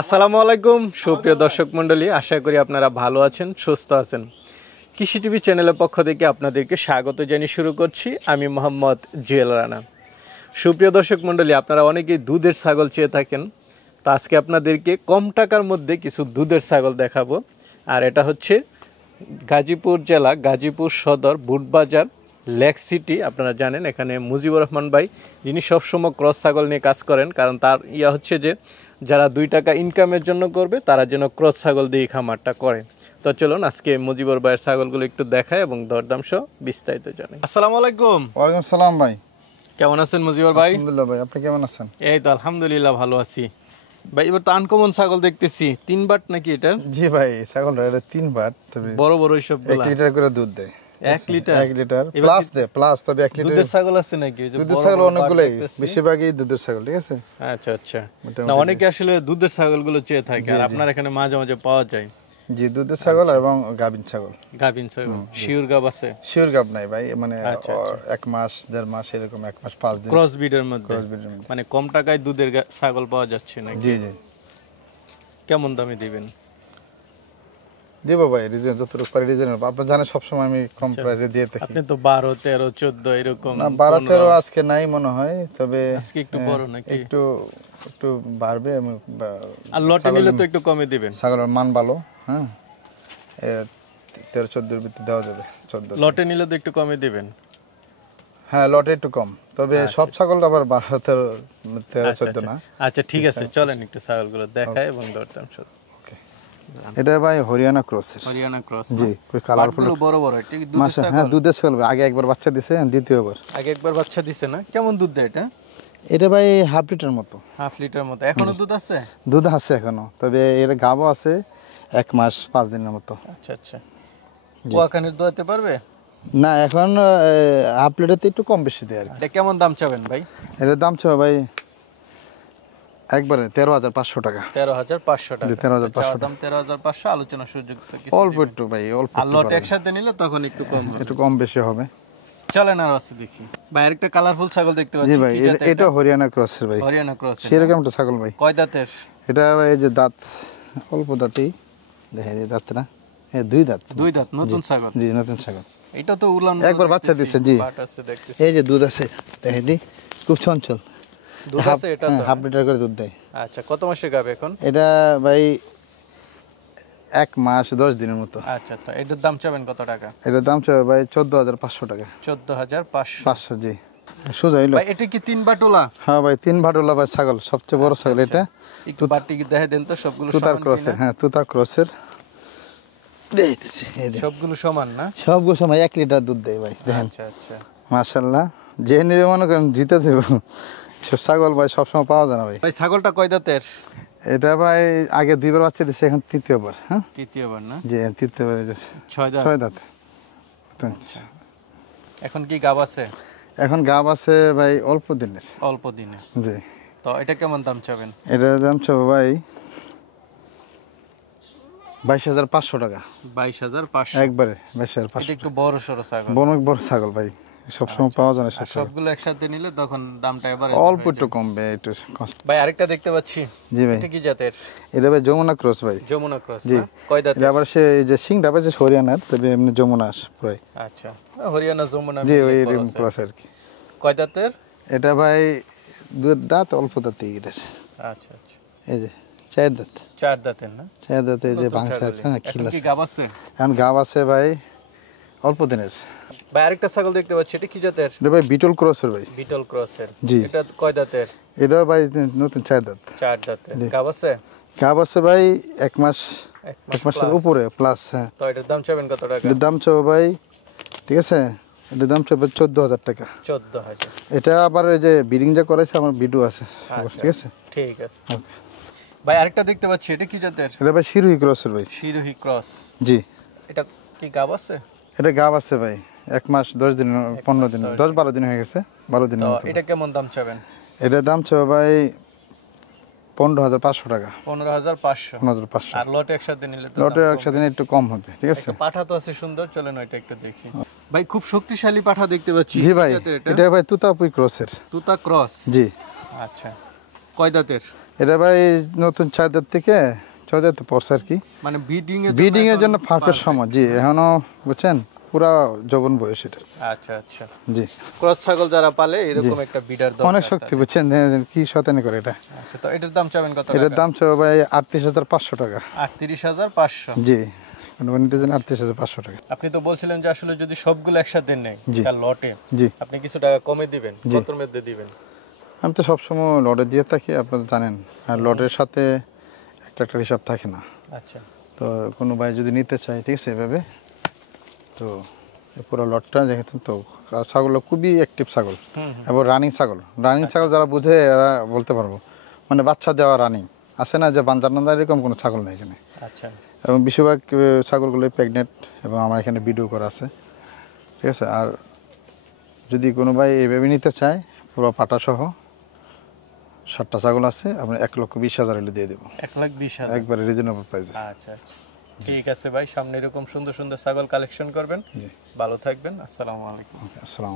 আসসালামু আলাইকুম সুপ্রিয় দর্শক মণ্ডলী, আশা করি আপনারা ভালো আছেন, সুস্থ আছেন। কৃষি টিভি চ্যানেলের পক্ষ থেকে আপনাদেরকে স্বাগত জানিয়ে শুরু করছি। আমি মোহাম্মদ জুয়েল রানা। সুপ্রিয় দর্শক মণ্ডলী, আপনারা অনেকেই দুধের ছাগল চেয়ে থাকেন, তো আজকে আপনাদেরকে কম টাকার মধ্যে কিছু দুধের ছাগল দেখাবো। আর এটা হচ্ছে গাজীপুর জেলা, গাজীপুর সদর, বুটবাজার, লেক সিটি। আপনারা জানেন এখানে মুজিবুর রহমান ভাই, যিনি সবসময় ক্রস ছাগল নিয়ে কাজ করেন, কারণ তার হচ্ছে যে যারা 2 টাকা ইনকামের জন্য করবে তারা যেন ক্রস ছাগল দিয়ে খামারটা করে। তো চলুন আজকে মুজিবুর ভাইয়ের ছাগলগুলো একটু দেখায় এবং দরদাম সহ বিস্তারিত জানাই। আসসালামু আলাইকুম। ওয়ালাইকুম সালাম ভাই, কেমন আছেন মুজিবুর ভাই? আলহামদুলিল্লাহ ভাই, আপনি কেমন আছেন? এই তো আলহামদুলিল্লাহ ভালো আছি ভাই। এবার তো আনকমন ছাগল দেখতেছি, 3 বাট নাকি এটা? জি ভাই, ছাগলটা এটা 3 বার, তবে বড় বড় সব 1 লিটার করে দুধ দেয়। 1 লিটার? 1 লিটার প্লাস দেয়, প্লাস তবে 1 লিটার দুধের ছাগল আছে নাকি? ওই যে দুধের বড় ছাগল বড় অনেকগুলাই, বাট দেখতেছি। বেশিরভাগই দুধের ছাগল, ঠিক আছে। আচ্ছা আচ্ছা। না, অনেকে আসলে দুধের ছাগলগুলো চেয়ে থাকে, আর আপনার এখানে মাঝে মাঝে পাওয়া যায়। জি, দুধের ছাগল এবং গাভিন ছাগল। গাভিন ছাগল, শিওর গাব আছে? শিওর গাব নাই ভাই, মানে আচ্ছা, আচ্ছা। 1 মাস 1.5 মাস এরকম, 1 মাস 5 দিন ক্রস ব্রিডের মধ্যে, ক্রস ব্রিডের মধ্যে। মানে কম টাকায় দুধের ছাগল পাওয়া যাচ্ছে নাকি? জি জি, কেমন দামে দিবেন? দিব ভাই, রিজন যতটুকু পারি রিজনেবল। আপনি জানেন সবসময় আমি কম প্রাইসে দিয়ে থাকি। আপনি তো 12, 13, 14 এরকম। না, 12, 13 আজকে নাই মনে হয়, তবে আজকে একটু বড় নাকি? একটু একটু বাড়বে। আর লটে নিলে তো একটু কমে দিবেন। ছাগলের মান ভালো, হ্যাঁ, 13-14 ভিতরে দেওয়া যাবে। 14 লটে নিলে তো একটু কমে দিবেন। হ্যাঁ, লটে একটু কম, তবে সব ছাগল আবার 12, 13, 14 না। আচ্ছা ঠিক আছে, চলেন একটু ছাগলগুলো দেখায় এবং দরদাম শুরু। এটা ভাই হরিয়ানা ক্রসের। হরিয়ানা ক্রস? জি, ওই কালারফুল বড় বড়। এটা কি দুধের মাশা, ছাগল? হ্যাঁ দুধের ছাগল। আগে একবার বাচ্চা দিছে, দ্বিতীয়বার। আগে একবার বাচ্চা দিছে না? কেমন দুধ দেয় এটা? এটা ভাই হাফ লিটার মতো। হাফ লিটার মতো? এখনো দুধ আছে? দুধ আছে এখনো, তবে এর গাবও আছে 1 মাস 5 দিনের মতো। আচ্ছা আচ্ছা। ওয়াকানের দোয়াতে পারবে না, এখন হাফ লিটারতে একটু কম বেশি দেয় আর কি। এটা কেমন দাম চাবেন ভাই? এটার দাম ছিল ভাই একবারে 13,500 টাকা। 13,500 টাকা? 13,500 দাম 13,500, আলোচনা সুযোগ থাকে অল্প একটু ভাই, অল্প আর লট একসাথে নিলে তখন একটু কম হবে, একটু কম বেশি হবে। চলেন আর আছে দেখি ভাই। আরেকটা কালারফুল ছাগল দেখতে জি পাচ্ছি। ভাই, এটা হরিয়ানা ক্রসের ভাই। হরিয়ানা ক্রস? সেরকম একটা ছাগল ভাই। কয় দাঁতের? এটা এই যে দাঁত অল্প দাঁতেই দেখা যায়, দাঁত না, 2 দাঁত। 2 দাঁত, নতুন ছাগল? জি, নতুন ছাগল। এটা তো উলান একবার বাচ্চা দিছে। জি, বাট আছে দেখতেছি। এই যে দুধ আছে, দেখে দি, খুব চঞ্চল দুধ আছে এটা তো? হাফ লিটার করে দুধ দেয়। আচ্ছা, কত মাসে গাবে এখন এটা ভাই 1 মাস 10 দিনের মতো। আচ্ছা, তো এটার দাম চাবেন কত টাকা? এটার দাম চাই ভাই 14,500 টাকা। 14,500? 500, জি। সোজা হইলো ভাই এটা কি 3 বাটুলা? হ্যাঁ ভাই, 3 ভাটুলা ভাই ছাগল, সবচেয়ে বড় ছাগল এটা। একটু বাটি দেখে দেন তো, সবগুলো তুতার সমান ক্রসের, কিনা? হ্যাঁ তুতা ক্রসের দেখতেছি। এই দেখ, সবগুলো সমান না? সবগুলো সময় 1 লিটার দুধ দেয় ভাই, দেখেন। আচ্ছা আচ্ছা। মাশাআল্লাহ, যে নেবে মনে করেন জিতে দেব। সব ছাগল ভাই সবসময় পাওয়া যায় না ভাই। ভাই ছাগলটা কয় দাঁতের? এটা ভাই আগে 2 বার বাচ্চা দিচ্ছে, এখন 3য় বার। হ্যাঁ, তৃতীয়বার না? জি, 3য় বার দিচ্ছে। 6 দাঁত? 6 দাঁত। এখন কি গাব আছে? এখন গাব আছে ভাই অল্প দিনের। অল্প দিনে? জি। তো এটা কেমন দাম চাবেন? এটার দাম চাবো ভাই 22,500 টাকা। 22,500? একবারে এটা 22,500। একটু বড় সরো ছাগল? অনেক বড় ছাগল ভাই, সবসময় পাওয়া যায় না সব আর ছাগল। সবগুলো একসাথে নিলে তখন দামটা এবারে অল্প একটু কমবে, একটু কষ্ট। ভাই আরেকটা দেখতে পাচ্ছি। জি ভাই, এটা কি জাতের? এটা ভাই যমুনা ক্রস ভাই। যমুনা ক্রস জি। না? কয় দাঁতের? এটা আবার সে এই যে সিংটা পাচ্ছে হরিয়ানার, তবে এমনি যমুনা প্রায়। আচ্ছা, হরিয়ানা যমুনা জি, মিলিয়ে ওই cross ক্রস আর কি। কয় দাঁতের? এটা ভাই 2 দাঁত, অল্প দাঁতই এটা। আচ্ছা আচ্ছা। এই যে 4 দাঁত। 4 দাঁতের না? 4 দাঁত, এই যে নতুন বাংসা, ছাগলই। হ্যাঁ, এখন খিল কি আছে। গাব আছে? এখন গাব আছে ভাই অল্প দিনের। ভাই আরেকটা ছাগল দেখতে পাচ্ছি, এটা কি জাতের? এটা ভাই বিটল ক্রসের ভাই। বিটল ক্রসের? জি। এটা কয় দাঁতের? এটা ভাই নতুন 4 দাঁত। 4 দাঁতের। গাব আছে? গাব আছে ভাই 1 মাস, 1 মাসের plus। উপরে প্লাস। হ্যাঁ, তো এটার দাম চাবেন কত টাকা? এটার দাম চাবো ভাই, ঠিক আছে, এটার দাম চাবো 14,000 টাকা। 14,000? এটা আবার এই যে বিডিং যা করাইছে, আমার ভিডিও আছে, আচ্ছা, ঠিক আছে। ঠিক আছে। ওকে। ভাই আরেকটা দেখতে পাচ্ছি, এটা কি জাতের? এটা ভাই শিরোহী ক্রসের ভাই। শিরোহী ক্রস? জি। এটা কি গাব আছে? এটা গাব আছে ভাই 1 মাস 10 দিন, 15 দিন, 10-12 দিন হয়ে গেছে, 12 দিনের তো মতো। এটা কেমন দাম চাবেন? এটার দাম চাবো ভাই 15,500 টাকা। 15,500? 15,500। আর লটে একসাথে নিলে তো লটে দাম একসাথে নিলে একটু কম হবে, ঠিক আছে। একটা পাঠা তো আছে সুন্দর, চলেন ওইটা একটু দেখি। ভাই খুব শক্তিশালী পাঠা দেখতে পাচ্ছি। জি ভাই, কি জাতের এটা? এটা ভাই তুতাপুই ক্রসের। তুতা ক্রস? জি। আচ্ছা, কয় দাঁতের? এটা ভাই নতুন 6 থেকে 6 তো পড়ছে আর কি, মানে ব্রিডিং এর জন্য পারফেক্ট সময়। জি, এখনো বুঝছেন পুরা যৌবন বয়স এটা। আচ্ছা আচ্ছা, জি, ক্রস ছাগল যারা পালে এরকম একটা বিডার দরকার। অনেক শক্তি বুঝছেন, কি শতানি করে এটা। আচ্ছা, তো এটার দাম চাবেন কত টাকা? এটার দাম চাই ভাই 38,500 টাকা। 38,500। জি, কোনো নিতে চান 38,500 টাকা। আপনি তো বলছিলেন যে আসলে যদি সবগুলো একসাথে নেই জি। তার লটে, জি, আপনি কিছু টাকা কমে দিবেন, জি। কতর মধ্যে দিবেন? আমি তো সবসময় লটে দিয়ে থাকি, আপনারা জানেন। আর লটের সাথে একটা হিসাব থাকে না। আচ্ছা, তো কোনো ভাই যদি নিতে চায়, ঠিক আছে, এভাবে তো এই পুরো লটটা দেখেছেন তো। আর ছাগলটা খুবই অ্যাক্টিভ ছাগল এবং রানিং ছাগল। রানিং ছাগল যারা বুঝে এরা বলতে পারবো, মানে বাচ্চা দেওয়া রানিং আছে না, যে বাঞ্জার নান্দা এরকম কোনো ছাগল নেই এখানে। আচ্ছা, এবং বেশিরভাগ ছাগলগুলোই প্রেগনেন্ট, এবং আমার এখানে ভিডিও করা আছে, ঠিক আছে। আর যদি কোনো ভাই এইভাবে নিতে চায় পুরো পাটা সহ 7টা ছাগল আছে, আপনার 1,20,000 হলে দিয়ে দেবো, 1,20,000। একবারে রিজনেবল প্রাইসে। আচ্ছা আচ্ছা, ঠিক আছে ভাই, সামনে এরকম সুন্দর সুন্দর ছাগল কালেকশন করবেন। জি, ভালো থাকবেন, আসসালামু আলাইকুম। আসসালাম।